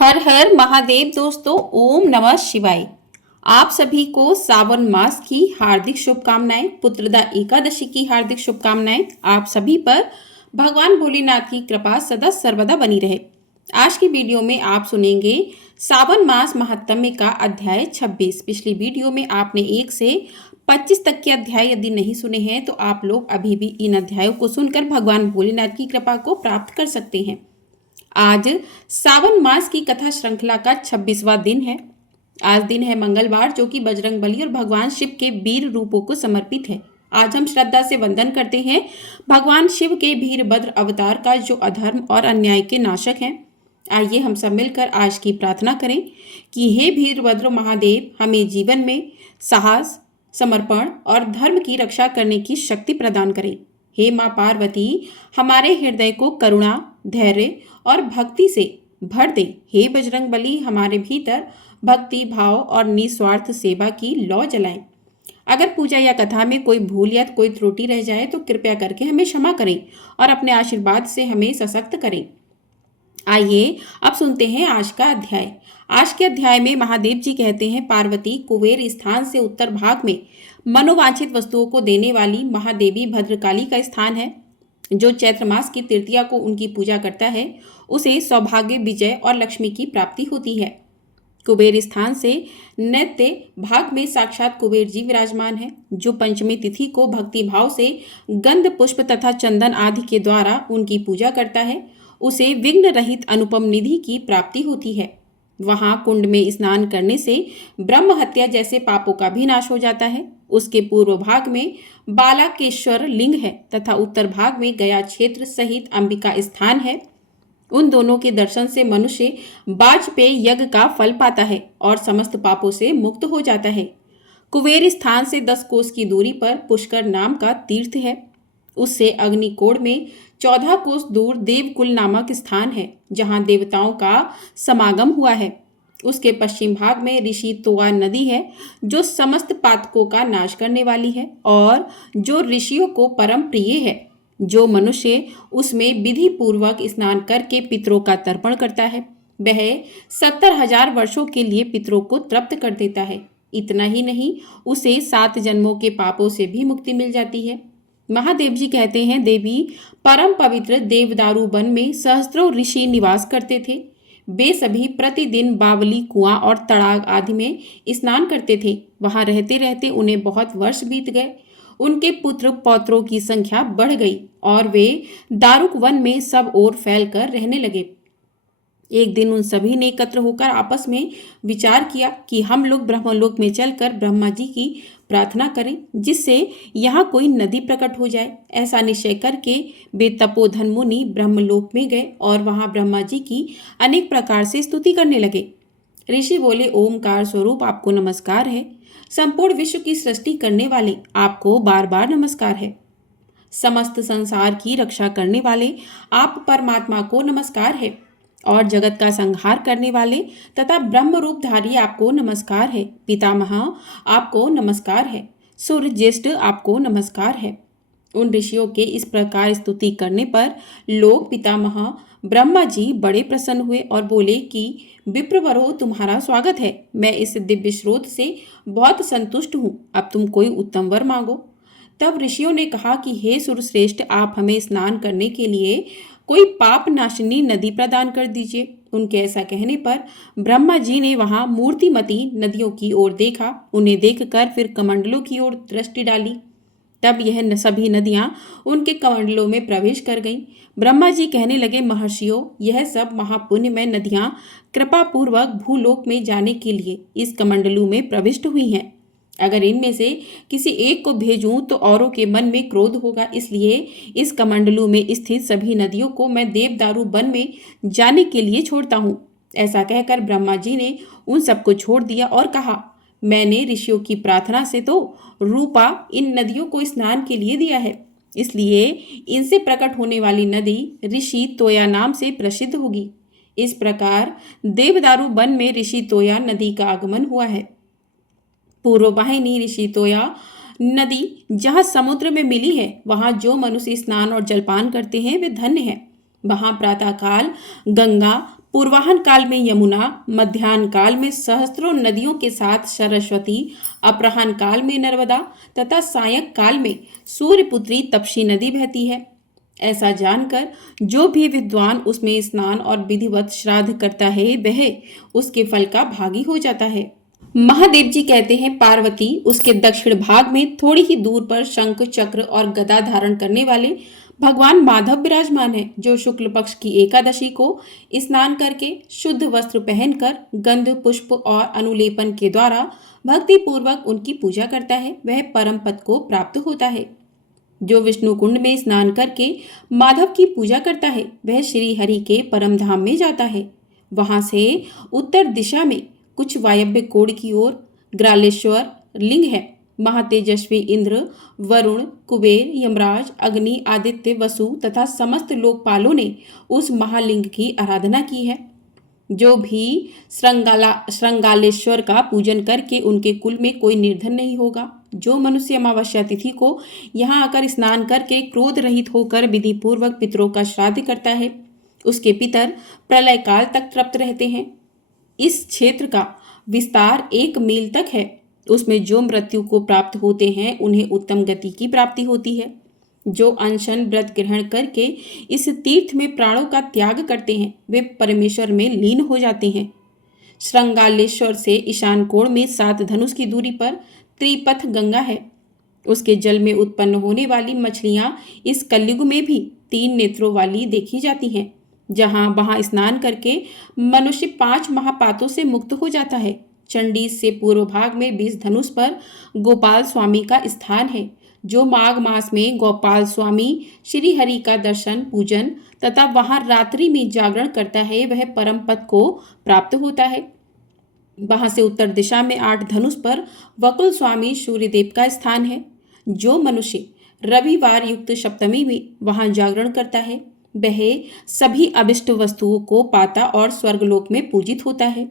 हर हर महादेव दोस्तों, ओम नमः शिवाय। आप सभी को सावन मास की हार्दिक शुभकामनाएं, पुत्रदा एकादशी की हार्दिक शुभकामनाएं। आप सभी पर भगवान भोलेनाथ की कृपा सदा सर्वदा बनी रहे। आज की वीडियो में आप सुनेंगे सावन मास महात्म्य का अध्याय 26। पिछली वीडियो में आपने 1 से 25 तक के अध्याय यदि नहीं सुने हैं तो आप लोग अभी भी इन अध्यायों को सुनकर भगवान भोलेनाथ की कृपा को प्राप्त कर सकते हैं। आज सावन मास की कथा श्रृंखला का 26वां दिन है। आज दिन है मंगलवार, जो कि बजरंगबली और भगवान शिव के वीर रूपों को समर्पित है। आज हम श्रद्धा से वंदन करते हैं भगवान शिव के वीरभद्र अवतार का, जो अधर्म और अन्याय के नाशक हैं। आइए हम सब मिलकर आज की प्रार्थना करें कि हे वीरभद्र महादेव, हमें जीवन में साहस, समर्पण और धर्म की रक्षा करने की शक्ति प्रदान करें। हे माँ पार्वती, हमारे हृदय को करुणा, धैर्य और भक्ति से भर दे। हे बजरंगबली, हमारे भीतर भक्ति भाव और निस्वार्थ सेवा की लौ जलाएं। अगर पूजा या कथा में कोई भूल या कोई त्रुटि रह जाए तो कृपया करके हमें क्षमा करें और अपने आशीर्वाद से हमें सशक्त करें। आइए अब सुनते हैं आज का अध्याय। आज के अध्याय में महादेव जी कहते हैं, पार्वती कुबेर स्थान से उत्तर भाग में मनोवांछित वस्तुओं को देने वाली महादेवी भद्रकाली का स्थान है। जो चैत्र मास की तृतीया को उनकी पूजा करता है, उसे सौभाग्य, विजय और लक्ष्मी की प्राप्ति होती है। कुबेर स्थान से नैत्य भाग में साक्षात कुबेर जी विराजमान है। जो पंचमी तिथि को भक्ति भाव से गंध, पुष्प तथा चंदन आदि के द्वारा उनकी पूजा करता है, उसे विघ्न रहित अनुपम निधि की प्राप्ति होती है। वहां कुंड में स्नान करने से ब्रह्म हत्या जैसे पापों का भी नाश हो जाता है। उसके पूर्व भाग में बालाकेश्वर लिंग है तथा उत्तर भाग में गया क्षेत्र सहित अंबिका स्थान है। उन दोनों के दर्शन से मनुष्य वाजपेय यज्ञ का फल पाता है और समस्त पापों से मुक्त हो जाता है। कुबेर स्थान से 10 कोस की दूरी पर पुष्कर नाम का तीर्थ है। उससे अग्निकोण में 14 कोस दूर देवकुल नामक स्थान है, जहां देवताओं का समागम हुआ है। उसके पश्चिम भाग में ऋषि तोआ नदी है, जो समस्त पातकों का नाश करने वाली है और जो ऋषियों को परम प्रिय है। जो मनुष्य उसमें विधि पूर्वक स्नान करके पितरों का तर्पण करता है, वह 70,000 वर्षों के लिए पितरों को तृप्त कर देता है। इतना ही नहीं, उसे 7 जन्मों के पापों से भी मुक्ति मिल जाती है। महादेव जी कहते हैं, देवी परम पवित्र देवदारू वन में सहस्त्रों ऋषि निवास करते थे। वे सभी प्रतिदिन बावली, कुआं और तड़ाग आदि में स्नान करते थे। वहां रहते रहते उन्हें बहुत वर्ष बीत गए। उनके पुत्र पौत्रों की संख्या बढ़ गई और वे दारुक वन में सब ओर फैलकर रहने लगे। एक दिन उन सभी ने एकत्र होकर आपस में विचार किया कि हम लोग ब्रह्मलोक में चलकर ब्रह्मा जी की प्रार्थना करें, जिससे यहाँ कोई नदी प्रकट हो जाए। ऐसा निश्चय करके वे तपोधन मुनि ब्रह्मलोक में गए और वहाँ ब्रह्मा जी की अनेक प्रकार से स्तुति करने लगे। ऋषि बोले, ओमकार स्वरूप आपको नमस्कार है। संपूर्ण विश्व की सृष्टि करने वाले आपको बार बार नमस्कार है। समस्त संसार की रक्षा करने वाले आप परमात्मा को नमस्कार है और जगत का संहार करने वाले तथा ब्रह्म रूपधारी आपको नमस्कार है। पितामह आपको नमस्कार है। सूर्य ज्येष्ठ आपको नमस्कार है। उन ऋषियों के इस प्रकार स्तुति करने पर लोग पितामह ब्रह्मा जी बड़े प्रसन्न हुए और बोले कि विप्रवरो, तुम्हारा स्वागत है। मैं इस दिव्य स्रोत से बहुत संतुष्ट हूँ। अब तुम कोई उत्तम वर मांगो। तब ऋषियों ने कहा कि हे सूर्यश्रेष्ठ, आप हमें स्नान करने के लिए कोई पाप नाशिनी नदी प्रदान कर दीजिए। उनके ऐसा कहने पर ब्रह्मा जी ने वहां मूर्तिमती नदियों की ओर देखा। उन्हें देखकर फिर कमंडलों की ओर दृष्टि डाली। तब यह सभी नदियां उनके कमंडलों में प्रवेश कर गईं। ब्रह्मा जी कहने लगे, महर्षियों, यह सब महापुण्यमय नदियां कृपा पूर्वक भूलोक में जाने के लिए इस कमंडलू में प्रविष्ट हुई हैं। अगर इनमें से किसी एक को भेजूं तो औरों के मन में क्रोध होगा, इसलिए इस कमंडलू में स्थित सभी नदियों को मैं देवदारू वन में जाने के लिए छोड़ता हूँ। ऐसा कहकर ब्रह्मा जी ने उन सबको छोड़ दिया और कहा, मैंने ऋषियों की प्रार्थना से तो रूपा इन नदियों को स्नान के लिए दिया है, इसलिए इनसे प्रकट होने वाली नदी ऋषि तोया नाम से प्रसिद्ध होगी। इस प्रकार देवदारू वन में ऋषि तोया नदी का आगमन हुआ है। पूर्व वाहिनी ऋषि तोया नदी जहाँ समुद्र में मिली है, वहाँ जो मनुष्य स्नान और जलपान करते हैं वे धन्य हैं। वहां प्रातःकाल गंगा पूर्वाह्न काल में यमुना, मध्याह्न काल में सहस्त्रों नदियों के साथ सरस्वती, अपराह्न काल में नर्मदा तथा सायं काल में सूर्यपुत्री तपसी नदी बहती है। ऐसा जानकर जो भी विद्वान उसमें स्नान और विधिवत श्राद्ध करता है वह उसके फल का भागी हो जाता है। महादेव जी कहते हैं पार्वती उसके दक्षिण भाग में थोड़ी ही दूर पर शंख चक्र और गदा धारण करने वाले भगवान माधव विराजमान है, जो शुक्ल पक्ष की एकादशी को स्नान करके शुद्ध वस्त्र पहनकर गंध पुष्प और अनुलेपन के द्वारा भक्ति पूर्वक उनकी पूजा करता है वह परम पद को प्राप्त होता है। जो विष्णु कुंड में स्नान करके माधव की पूजा करता है वह श्री हरि के परम धाम में जाता है। वहां से उत्तर दिशा में कुछ वायव्य कोण की ओर ग्रालेश्वर लिंग है। महातेजस्वी इंद्र, वरुण, कुबेर, यमराज, अग्नि, आदित्य, वसु तथा समस्त लोकपालों ने उस महालिंग की आराधना की है। जो भी श्रृंगालेश्वर का पूजन करके उनके कुल में कोई निर्धन नहीं होगा। जो मनुष्य अमावस्या तिथि को यहाँ आकर स्नान करके क्रोध रहित होकर विधि पूर्वक पितरों का श्राद्ध करता है उसके पितर प्रलय काल तक तृप्त रहते हैं। इस क्षेत्र का विस्तार 1 मील तक है। उसमें जो मृत्यु को प्राप्त होते हैं उन्हें उत्तम गति की प्राप्ति होती है। जो अनशन व्रत ग्रहण करके इस तीर्थ में प्राणों का त्याग करते हैं वे परमेश्वर में लीन हो जाते हैं। श्रृंगालेश्वर से ईशान कोण में 7 धनुष की दूरी पर त्रिपथ गंगा है। उसके जल में उत्पन्न होने वाली मछलियां इस कलयुग में भी 3 नेत्रों वाली देखी जाती हैं। जहां वहां स्नान करके मनुष्य 5 महापातों से मुक्त हो जाता है। चंडी से पूर्व भाग में 20 धनुष पर गोपाल स्वामी का स्थान है। जो माघ मास में गोपाल स्वामी श्री हरि का दर्शन पूजन तथा वहां रात्रि में जागरण करता है वह परम पद को प्राप्त होता है। वहां से उत्तर दिशा में 8 धनुष पर वकुल स्वामी सूर्यदेव का स्थान है। जो मनुष्य रविवार युक्त सप्तमी में वहां जागरण करता है वह सभी अभिष्ट वस्तुओं को पाता और स्वर्गलोक में पूजित होता है।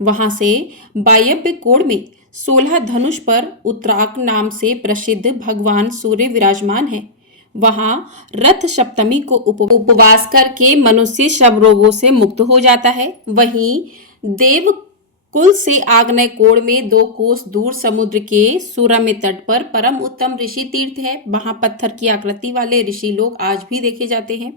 वहां से वायव्य कोण में 16 धनुष पर उत्तराक नाम से प्रसिद्ध भगवान सूर्य विराजमान है। वहां रथ सप्तमी को उपवास करके मनुष्य सब रोगों से मुक्त हो जाता है। वहीं देव कुल से आग्नेय कोण में 2 कोस दूर समुद्र के सुरम्य तट पर परम उत्तम ऋषि तीर्थ है। वहां पत्थर की आकृति वाले ऋषि लोग आज भी देखे जाते हैं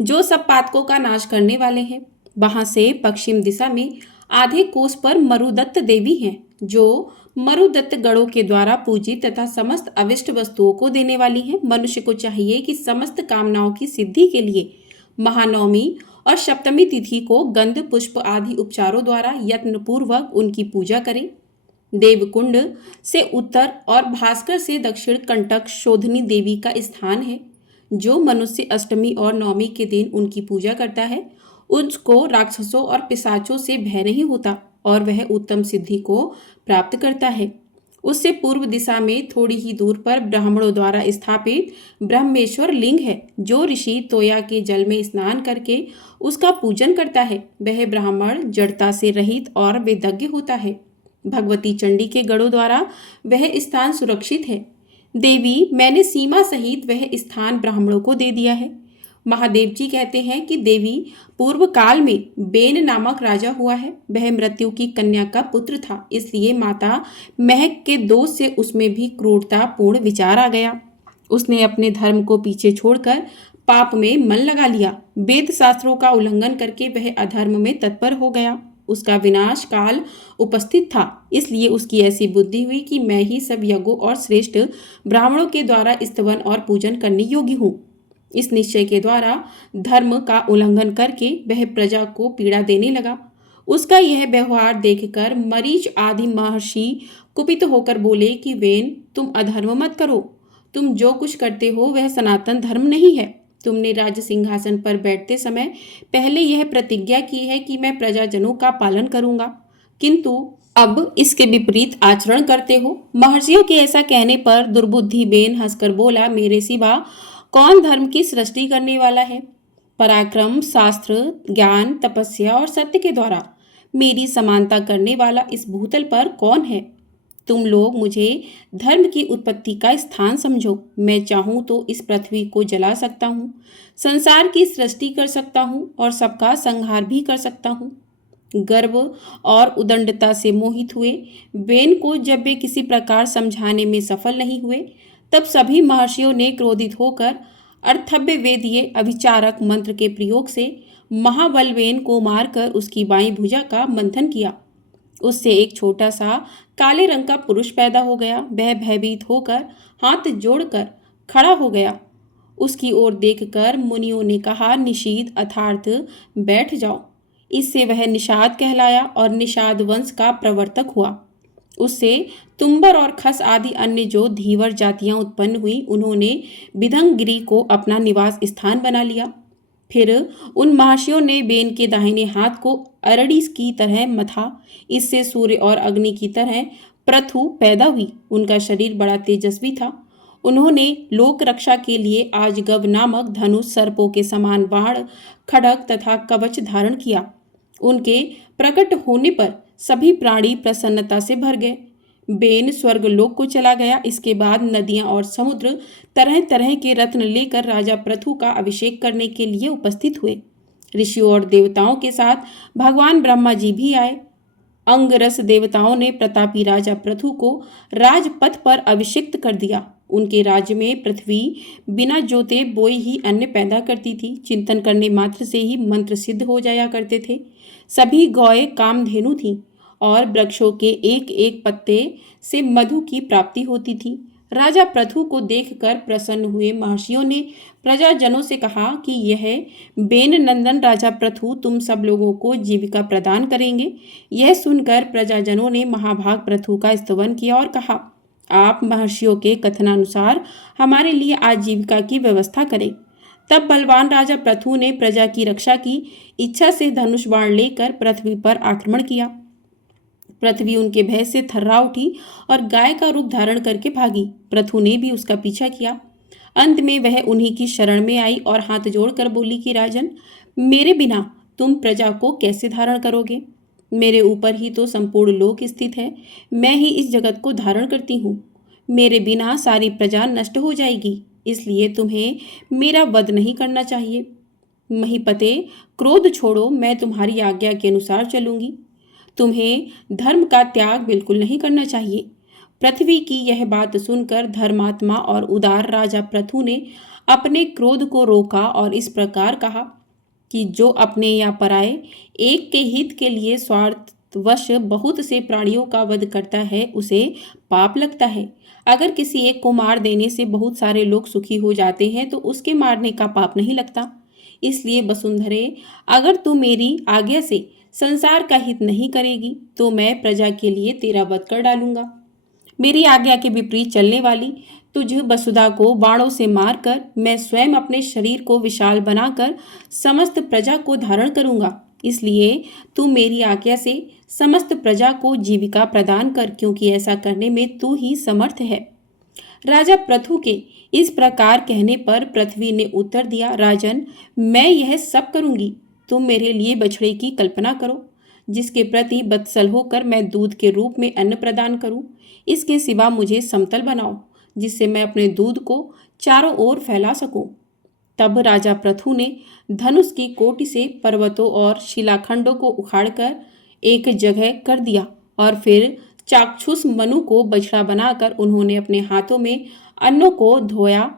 जो सब पातकों का नाश करने वाले हैं। वहां से पश्चिम दिशा में आधे कोस पर मरुदत्त देवी हैं जो मरुदत्त गणों के द्वारा पूजित तथा समस्त अविष्ट वस्तुओं को देने वाली हैं। मनुष्य को चाहिए कि समस्त कामनाओं की सिद्धि के लिए महानवमी और सप्तमी तिथि को गंध पुष्प आदि उपचारों द्वारा यत्न पूर्वक उनकी पूजा करें। देवकुंड से उत्तर और भास्कर से दक्षिण कंटक शोधनी देवी का स्थान है। जो मनुष्य अष्टमी और नवमी के दिन उनकी पूजा करता है उसको राक्षसों और पिशाचों से भय नहीं होता और वह उत्तम सिद्धि को प्राप्त करता है। उससे पूर्व दिशा में थोड़ी ही दूर पर ब्राह्मणों द्वारा स्थापित ब्रह्मेश्वर लिंग है। जो ऋषि तोया के जल में स्नान करके उसका पूजन करता है वह ब्राह्मण जड़ता से रहित और वेदज्ञ होता है। भगवती चंडी के गणों द्वारा वह स्थान सुरक्षित है। देवी मैंने सीमा सहित वह स्थान ब्राह्मणों को दे दिया है। महादेव जी कहते हैं कि देवी पूर्व काल में बेन नामक राजा हुआ है। वह मृत्यु की कन्या का पुत्र था, इसलिए माता महक के दोष से उसमें भी क्रूरता पूर्ण विचार आ गया। उसने अपने धर्म को पीछे छोड़कर पाप में मन लगा लिया। वेद शास्त्रों का उल्लंघन करके वह अधर्म में तत्पर हो गया। उसका विनाश काल उपस्थित था, इसलिए उसकी ऐसी बुद्धि हुई कि मैं ही सब यज्ञों और श्रेष्ठ ब्राह्मणों के द्वारा स्तवन और पूजन करने योग्य हूँ। इस निश्चय के द्वारा धर्म का उल्लंघन करके वह प्रजा को पीड़ा देने लगा। उसका यह व्यवहार देखकर मरीच आदि महर्षि कुपित होकर बोले कि वेन, तुम अधर्म मत करो। तुम जो कुछ करते हो वह सनातन धर्म नहीं है। तुमने राज सिंहासन पर बैठते समय पहले यह प्रतिज्ञा की है कि मैं प्रजाजनों का पालन करूंगा, किंतु अब इसके विपरीत आचरण करते हो। महर्षियों के ऐसा कहने पर दुर्बुद्धि बेन हंसकर बोला, मेरे सिवा कौन धर्म की सृष्टि करने वाला है? पराक्रम, शास्त्र, ज्ञान, तपस्या और सत्य के द्वारा मेरी समानता करने वाला इस भूतल पर कौन है? तुम लोग मुझे धर्म की उत्पत्ति का स्थान समझो। मैं चाहूं तो इस पृथ्वी को जला सकता हूँ, संसार की सृष्टि कर सकता हूँ और सबका संहार भी कर सकता हूँ। गर्व और उदंडता से मोहित हुए बेन को जब वे किसी प्रकार समझाने में सफल नहीं हुए, तब सभी महर्षियों ने क्रोधित होकर अर्थव्य वेदीय अभिचारक मंत्र के प्रयोग से महाबल वेन को मारकर उसकी बाईं भुजा का मंथन किया। उससे एक छोटा सा काले रंग का पुरुष पैदा हो गया। वह भयभीत होकर हाथ जोड़कर खड़ा हो गया। उसकी ओर देखकर मुनियों ने कहा, निषीद अर्थात बैठ जाओ। इससे वह निषाद कहलाया और निषाद वंश का प्रवर्तक हुआ। उससे तुम्बर और खस आदि अन्य जो धीवर जातियां उत्पन्न हुई, उन्होंने बिधंगगिरी को अपना निवास स्थान बना लिया। फिर उन महर्षियों ने बेन के दाहिने हाथ को अरड़ी की तरह मथा। इससे सूर्य और अग्नि की तरह पृथु पैदा हुई। उनका शरीर बड़ा तेजस्वी था। उन्होंने लोक रक्षा के लिए आजगब नामक धनुष, सर्पों के समान बाण, खड्ग तथा कवच धारण किया। उनके प्रकट होने पर सभी प्राणी प्रसन्नता से भर गए। बेन स्वर्गलोक को चला गया। इसके बाद नदियां और समुद्र तरह तरह के रत्न लेकर राजा पृथु का अभिषेक करने के लिए उपस्थित हुए। ऋषियों और देवताओं के साथ भगवान ब्रह्मा जी भी आए। अंगरस देवताओं ने प्रतापी राजा पृथु को राजपथ पर अभिषिक्त कर दिया। उनके राज्य में पृथ्वी बिना जोते बोए ही अन्न पैदा करती थी। चिंतन करने मात्र से ही मंत्र सिद्ध हो जाया करते थे। सभी गौएं कामधेनु थीं और वृक्षों के एक एक पत्ते से मधु की प्राप्ति होती थी। राजा पृथु को देखकर प्रसन्न हुए महर्षियों ने प्रजाजनों से कहा कि यह बेन नंदन राजा पृथु तुम सब लोगों को जीविका प्रदान करेंगे। यह सुनकर प्रजाजनों ने महाभाग पृथु का स्तवन किया और कहा, आप महर्षियों के कथनानुसार हमारे लिए आजीविका की व्यवस्था करें। तब बलवान राजा पृथु ने प्रजा की रक्षा की इच्छा से धनुष बाण लेकर पृथ्वी पर आक्रमण किया। पृथ्वी उनके भय से थर्रा उठी और गाय का रूप धारण करके भागी। पृथु ने भी उसका पीछा किया। अंत में वह उन्हीं की शरण में आई और हाथ जोड़कर बोली कि राजन, मेरे बिना तुम प्रजा को कैसे धारण करोगे? मेरे ऊपर ही तो संपूर्ण लोक स्थित है। मैं ही इस जगत को धारण करती हूँ। मेरे बिना सारी प्रजा नष्ट हो जाएगी। इसलिए तुम्हें मेरा वध नहीं करना चाहिए। महीपते, क्रोध छोड़ो, मैं तुम्हारी आज्ञा के अनुसार चलूंगी। तुम्हें धर्म का त्याग बिल्कुल नहीं करना चाहिए। पृथ्वी की यह बात सुनकर धर्मात्मा और उदार राजा पृथु ने अपने क्रोध को रोका और इस प्रकार कहा कि जो अपने या पराये एक के हित के लिए स्वार्थवश बहुत से प्राणियों का वध करता है, उसे पाप लगता है। अगर किसी एक को मार देने से बहुत सारे लोग सुखी हो जाते हैं तो उसके मारने का पाप नहीं लगता। इसलिए वसुंधरे, अगर तू मेरी आज्ञा से संसार का हित नहीं करेगी तो मैं प्रजा के लिए तेरा वध कर डालूंगा। मेरी आज्ञा के विपरीत चलने वाली तुझ वसुधा को बाणों से मारकर मैं स्वयं अपने शरीर को विशाल बनाकर समस्त प्रजा को धारण करूंगा। इसलिए तू मेरी आज्ञा से समस्त प्रजा को जीविका प्रदान कर, क्योंकि ऐसा करने में तू ही समर्थ है। राजा पृथु के इस प्रकार कहने पर पृथ्वी ने उत्तर दिया, राजन, मैं यह सब करूंगी। तुम मेरे लिए बछड़े की कल्पना करो, जिसके प्रति बत्सल होकर मैं दूध के रूप में अन्न प्रदान करूं। इसके सिवा मुझे समतल बनाओ, जिससे मैं अपने दूध को चारों ओर फैला सकूं। तब राजा पृथु ने धनुष की कोटि से पर्वतों और शिलाखंडों को उखाड़कर एक जगह कर दिया और फिर चाक्षुष मनु को बछड़ा बनाकर उन्होंने अपने हाथों में अन्नों को धोया।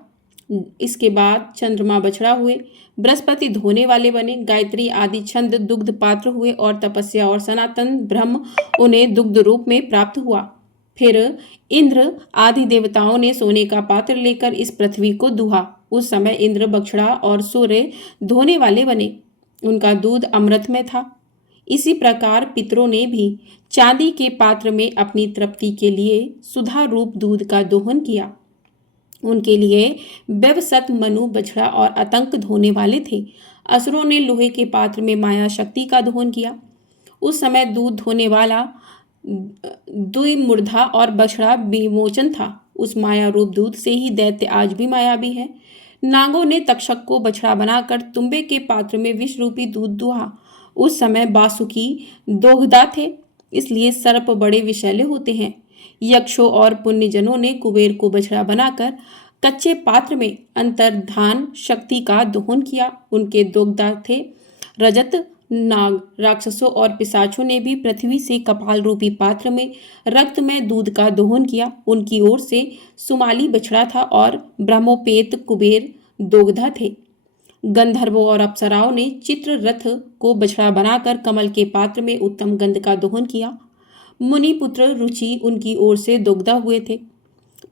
इसके बाद चंद्रमा बछड़ा हुए, बृहस्पति धोने वाले बने, गायत्री आदि छंद दुग्ध पात्र हुए और तपस्या और सनातन ब्रह्म उन्हें दुग्ध रूप में प्राप्त हुआ। फिर इंद्र आदि देवताओं ने सोने का पात्र लेकर इस पृथ्वी को दुहा। उस समय इंद्र बछड़ा और सूर्य धोने वाले बने। उनका दूध अमृत में था। इसी प्रकार पितरों ने भी चांदी के पात्र में अपनी तृप्ति के लिए सुधा रूप दूध का दोहन किया। उनके लिए व्यवसत मनु बछड़ा और आतंक धोने वाले थे। असुरों ने लोहे के पात्र में माया शक्ति का दोहन किया। उस समय दूध धोने वाला द्विमूर्धा और बछड़ा विमोचन था। उस माया रूप दूध से ही दैत्य आज भी मायावी है। नागों ने तक्षक को बछड़ा बनाकर तुम्बे के पात्र में विष रूपी दूध दुहा। उस समय बासुकी दोगदा थे, इसलिए सर्प बड़े विषैले होते हैं। यक्षों और पुण्यजनों ने कुबेर को बछड़ा बनाकर कच्चे पात्र में अंतर्धान शक्ति का दोहन किया। उनके दोगदा थे रजत नाग। राक्षसों और पिशाचों ने भी पृथ्वी से कपाल रूपी पात्र में रक्त में दूध का दोहन किया। उनकी ओर से सुमाली बछड़ा था और ब्रह्मोपेत कुबेर दोगधा थे। गंधर्वों और अप्सराओं ने चित्र रथ को बछड़ा बनाकर कमल के पात्र में उत्तम गंध का दोहन किया। मुनिपुत्र रुचि उनकी ओर से दोगदा हुए थे।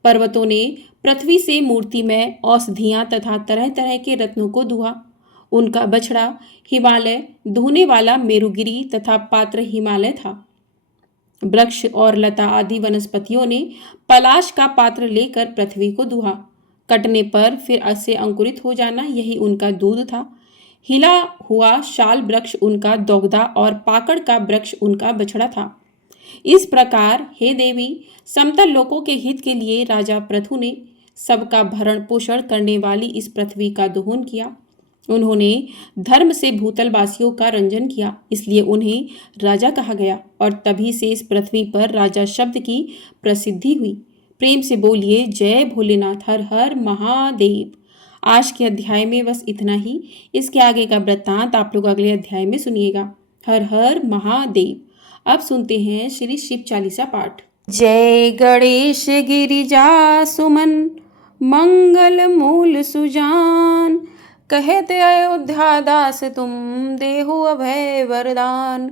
पर्वतों ने पृथ्वी से मूर्ति में औषधियां तथा तरह तरह के रत्नों को दुहा। उनका बछड़ा हिमालय धोने वाला मेरुगिरी तथा पात्र हिमालय था। वृक्ष और लता आदि वनस्पतियों ने पलाश का पात्र लेकर पृथ्वी को दुहा। कटने पर फिर से अंकुरित हो जाना यही उनका दूध था। हिला हुआ शाल वृक्ष उनका दोगदा और पाकड़ का वृक्ष उनका बछड़ा था। इस प्रकार हे देवी, समतल लोकों के हित के लिए राजा पृथु ने सबका भरण पोषण करने वाली इस पृथ्वी का दोहन किया। उन्होंने धर्म से भूतल वासियों का रंजन किया, इसलिए उन्हें राजा कहा गया और तभी से इस पृथ्वी पर राजा शब्द की प्रसिद्धि हुई। प्रेम से बोलिए जय भोलेनाथ, हर हर महादेव। आज के अध्याय में बस इतना ही। इसके आगे का वृत्तांत आप लोग अगले अध्याय में सुनिएगा। हर हर महादेव। अब सुनते हैं श्री शिव चालीसा पाठ। जय गणेश गिरिजा सुमन मंगल मूल सुजान, कहते अयोध्या दास तुम देहु अभय वरदान।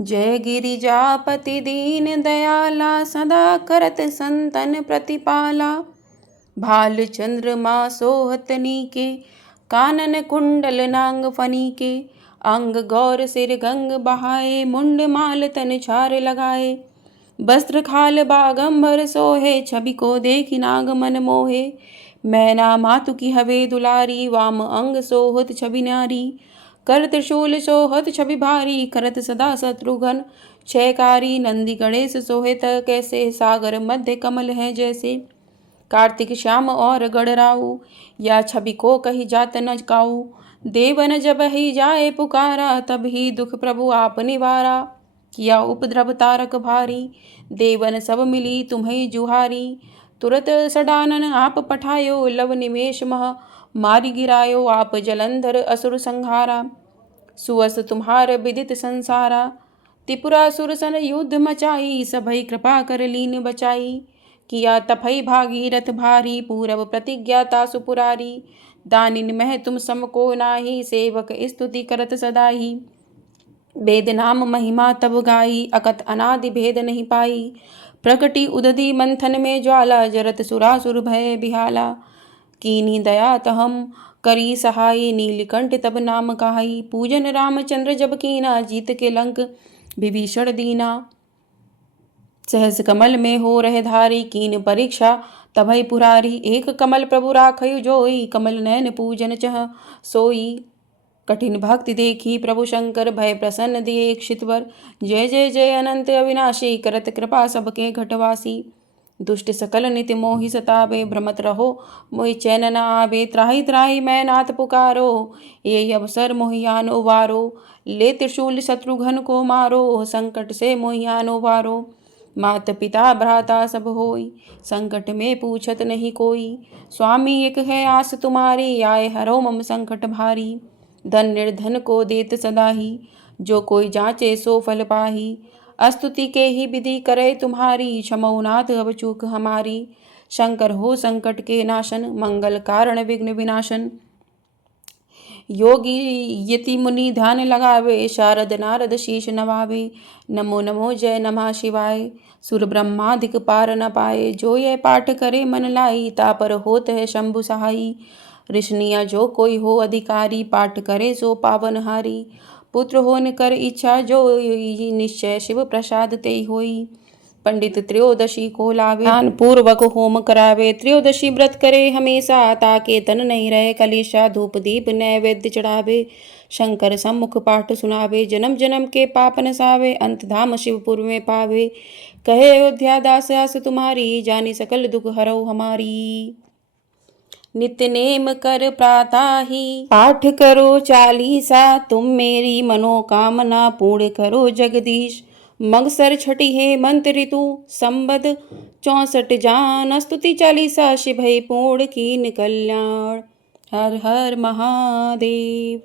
जय गिरिजापति दीन दयाला, सदा करत संतन प्रतिपाला। भाल चंद्रमा सोहतनी के, कानन कुंडल नांग फनी के। अंग गौर सिर गंग बहाए, मुंड माल तन छार लगाए। वस्त्र खाल बागंबर सोहे, छवि को देखी नाग मन मोहे। मैना मातु की हवे दुलारी, वाम अंग सोहत छवि नारी। कर त्रिशूल सोहत छवि भारी, करत सदा शत्रुघ्न क्षयकारी। नंदी गणेश सोहित कैसे, सागर मध्य कमल है जैसे। कार्तिक श्याम और गणराऊ, या छवि को कही जात न काऊ। देवन जब ही जाए पुकारा, तब ही दुख प्रभु आप निवारा। किया उपद्रव तारक भारी, देवन सब मिली तुम्हें जुहारी। तुरत सडानन आप पठायो, लव निमेष मह मारी गिरायो। आप जलंधर असुर संहारा, सुअस तुम्हार विदित संसारा। त्रिपुरा सुर सन युद्ध मचाई, सभई कृपा कर लीन बचाई। किया तपई भागीरथ भारी, पूरब प्रतिज्ञा तासु पुरारी। दानिन मह तुम सम को नाही, सेवक स्तुति करत सदाही। वेद नाम महिमा तब गाई, अकत अनादि भेद नहीं पाई। प्रकटी उदधि मंथन में ज्वाला, जरत सुरासुर भय बिहाला। कीनी दया तहम करी सहाय, नीलकंठ तब नाम कहाई। पूजन रामचंद्र जब कीना, जीत के लंक विभीषण दीना। सहस कमल में हो रहे धारी, कीन परीक्षा तभई पुरारी। एक कमल प्रभु राखयु जोई, कमल नयन पूजन चह सोई। कठिन भक्ति देखी प्रभु शंकर, भय प्रसन्न दिए क्षितवर। जय जय जय अनंत अविनाशी, करत कृपा सबके घटवासी। दुष्ट सकल नित्य मोहि सतावे, भ्रमत रहो मोहि चैन न आवे। त्राहि त्राहि मैं नाथ पुकारो, ये अवसर मोहियान उबारो। ले त्रिशूल शत्रुघ्न को मारो, संकट से मोहियान उबारो। मात पिता भ्राता सब होई, संकट में पूछत नहीं कोई। स्वामी एक है आस तुम्हारी, आए हरो मम संकट भारी। धन निर्धन को देत सदाही, जो कोई जांचे सो फल पाही। अस्तुति के ही विधि करे तुम्हारी, क्षमौ नाथ अब चूक हमारी। शंकर हो संकट के नाशन, मंगल कारण विघ्न विनाशन। योगी यति मुनि ध्यान लगावे, शारद नारद शीश नवावे। नमो नमो जय नमः शिवाय, सुर ब्रह्मादिक पार न पाए। जो ये पाठ करे मन लाई, तापर होत है शंभु सहाई। ऋषनिया जो कोई हो अधिकारी, पाठ करे सो पावनहारी। पुत्र होन कर इच्छा जो, निश्चय शिव प्रसाद ते होई। पंडित त्रयोदशी को लावे, ध्यान पूर्वक होम करावे। त्रयोदशी व्रत करे हमेशा, ताके तन नहीं रहे कलेशा। धूप दीप नैवेद्य चढ़ावे, शंकर सम्मुख पाठ सुनावे। जन्म जन्म के पाप नसावे, अंत धाम शिवपुर में पावे। कहे अयोध्या दास आस तुम्हारी, जानी सकल दुख हरौ हमारी। नित्य नेम कर प्रातः ही, पाठ करो चालीसा। तुम मेरी मनोकामना पूर्ण करो जगदीश। मगसर छठी है मंत्र ऋतु संबद 64 जान स्तुति चालीसा शिभई पूर्ण कीन कल्याण। हर हर महादेव।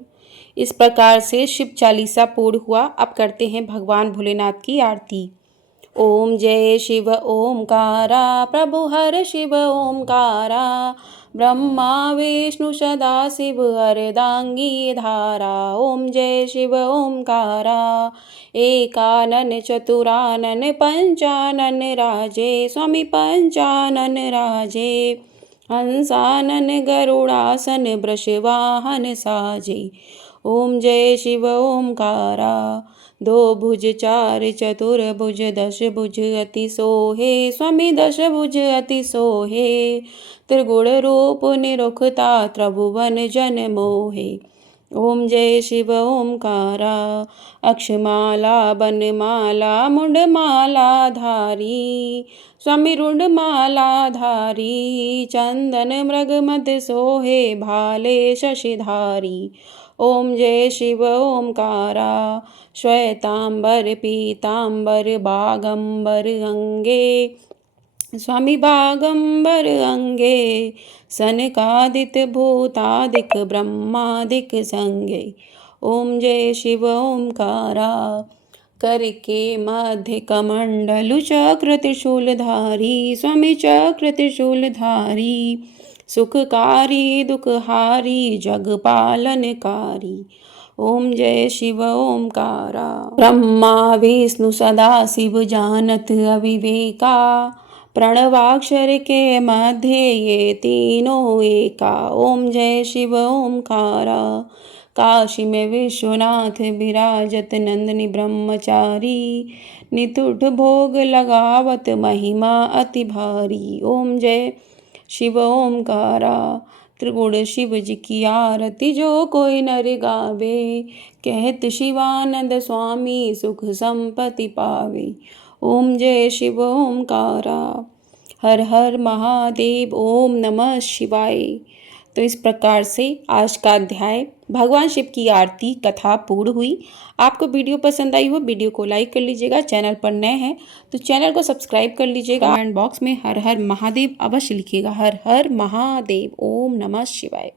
इस प्रकार से शिव चालीसा पूर्ण हुआ। अब करते हैं भगवान भोलेनाथ की आरती। ओम जय शिव ओमकारा प्रभु हर शिव ओमकारा ब्रह्मा विष्णु सदा शिव अर्धांगी धारा। ओम जय शिव ओमकारा एकानन चतुरानन पंचानन राजे स्वामी पंचानन राजे हंसानन गरुड़ासन वृषवाहन साजे। ओम जय शिव ओमकारा दो भुज चार चतुर्भुज दश भुज अति सोहे स्वामी दश भुज अति सोहे त्रिगुण रूप निरुखता त्रिभुवन जन मोहे। ओम जय शिव ओमकारा अक्षमाला बनमाला मुंडमाला धारी स्वामी रुंडमाला धारी चंदन मृग मद सोहे भाले शशिधारी। ओम जय शिव ओमकारा श्वेतांबर पीतांबर बागंबर अंगे स्वामी बागंबर अंगे सनकादिक भूतादिक ब्रह्मादिक संगे। ओम जय शिव ओमकारा करके मध्य कमंडलु चक्र त्रिशूलधारी स्वामी चक्र त्रिशूलधारी सुखकारी दुखहारी जगपालनकारी। ओम जय शिव ओमकारा ब्रह्मा विष्णु सदा शिव जानत अविवेका प्रणवाक्षर के मध्य ये तीनों एका। ओम जय शिव ओमकारा काशी में विश्वनाथ विराजत नंदनी ब्रह्मचारी नितुठ भोग लगावत महिमा अति भारी। ओम जय शिव ओमकारा त्रिगुण शिव जी की आरती जो कोई नर गावे कहत शिवानंद स्वामी सुख संपत्ति पावे। ओम जय शिव ओमकारा हर हर महादेव। ओम नमः शिवाय। तो इस प्रकार से आज का अध्याय भगवान शिव की आरती कथा पूर्ण हुई। आपको वीडियो पसंद आई हो वीडियो को लाइक कर लीजिएगा। चैनल पर नए हैं तो चैनल को सब्सक्राइब कर लीजिएगा। कमेंट बॉक्स में हर हर महादेव अवश्य लिखिएगा। हर हर महादेव। ओम नमः शिवाय।